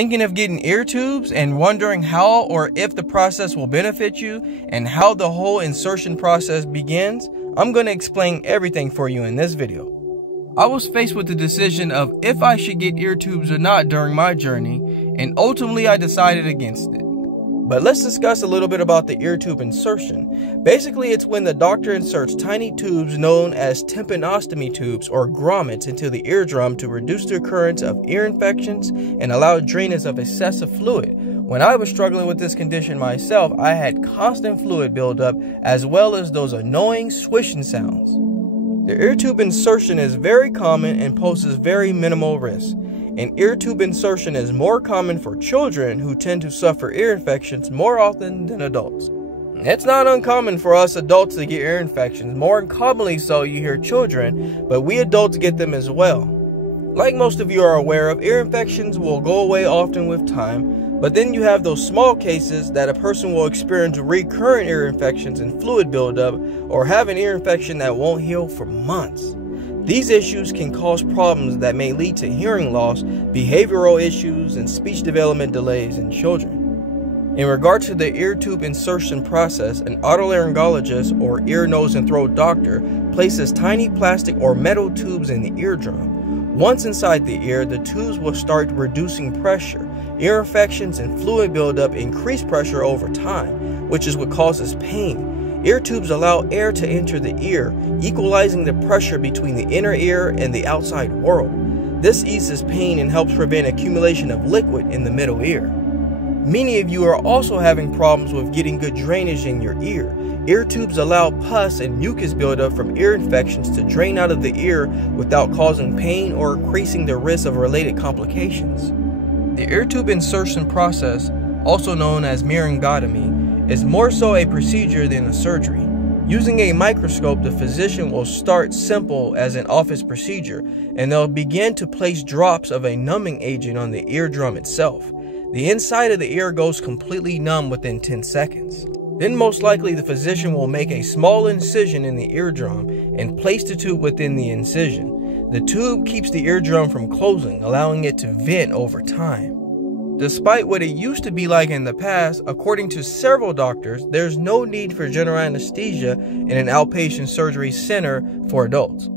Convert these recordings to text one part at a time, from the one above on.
Thinking of getting ear tubes and wondering how or if the process will benefit you and how the whole insertion process begins? I'm going to explain everything for you in this video. I was faced with the decision of if I should get ear tubes or not during my journey, and ultimately I decided against it. But let's discuss a little bit about the ear tube insertion. Basically, it's when the doctor inserts tiny tubes known as tympanostomy tubes or grommets into the eardrum to reduce the occurrence of ear infections and allow drainage of excessive fluid. When I was struggling with this condition myself, I had constant fluid buildup as well as those annoying swishing sounds. The ear tube insertion is very common and poses very minimal risk. An ear tube insertion is more common for children who tend to suffer ear infections more often than adults. It's not uncommon for us adults to get ear infections. More commonly so, you hear children, but we adults get them as well. Like most of you are aware of, ear infections will go away often with time, but then you have those small cases that a person will experience recurrent ear infections and fluid buildup, or have an ear infection that won't heal for months. These issues can cause problems that may lead to hearing loss, behavioral issues, and speech development delays in children. In regard to the ear tube insertion process, an otolaryngologist or ear, nose, and throat doctor places tiny plastic or metal tubes in the eardrum. Once inside the ear, the tubes will start reducing pressure. Ear infections and fluid buildup increase pressure over time, which is what causes pain. Ear tubes allow air to enter the ear, equalizing the pressure between the inner ear and the outside world. This eases pain and helps prevent accumulation of liquid in the middle ear. Many of you are also having problems with getting good drainage in your ear. Ear tubes allow pus and mucus buildup from ear infections to drain out of the ear without causing pain or increasing the risk of related complications. The ear tube insertion process, also known as laryngotomy, is more so a procedure than a surgery. Using a microscope, the physician will start simple as an office procedure, and they'll begin to place drops of a numbing agent on the eardrum itself. The inside of the ear goes completely numb within 10 seconds. Then most likely the physician will make a small incision in the eardrum and place the tube within the incision. The tube keeps the eardrum from closing, allowing it to vent over time. Despite what it used to be like in the past, according to several doctors, there's no need for general anesthesia in an outpatient surgery center for adults.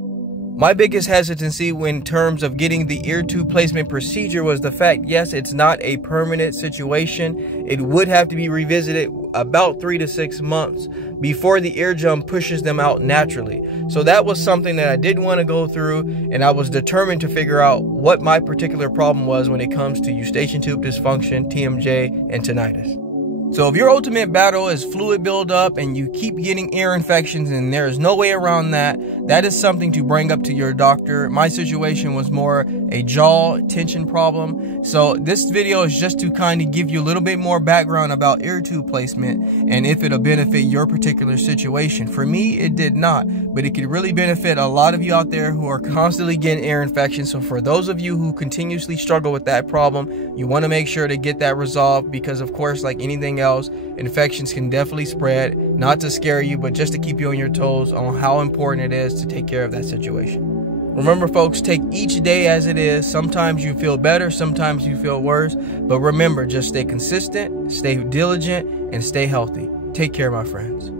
My biggest hesitancy in terms of getting the ear tube placement procedure was the fact, yes, it's not a permanent situation. It would have to be revisited about 3 to 6 months before the eardrum pushes them out naturally. So that was something that I didn't want to go through, and I was determined to figure out what my particular problem was when it comes to Eustachian Tube Dysfunction, TMJ, and tinnitus. So if your ultimate battle is fluid buildup and you keep getting ear infections and there is no way around that, that is something to bring up to your doctor. My situation was more a jaw tension problem. So this video is just to kind of give you a little bit more background about ear tube placement and if it'll benefit your particular situation. For me, it did not, but it could really benefit a lot of you out there who are constantly getting ear infections. So for those of you who continuously struggle with that problem, you want to make sure to get that resolved, because of course, like anything else, infections can definitely spread. Not to scare you, but just to keep you on your toes on how important it is to take care of that situation. Remember folks, take each day as it is. Sometimes you feel better, sometimes you feel worse, but remember, just stay consistent, stay diligent, and stay healthy. Take care, my friends.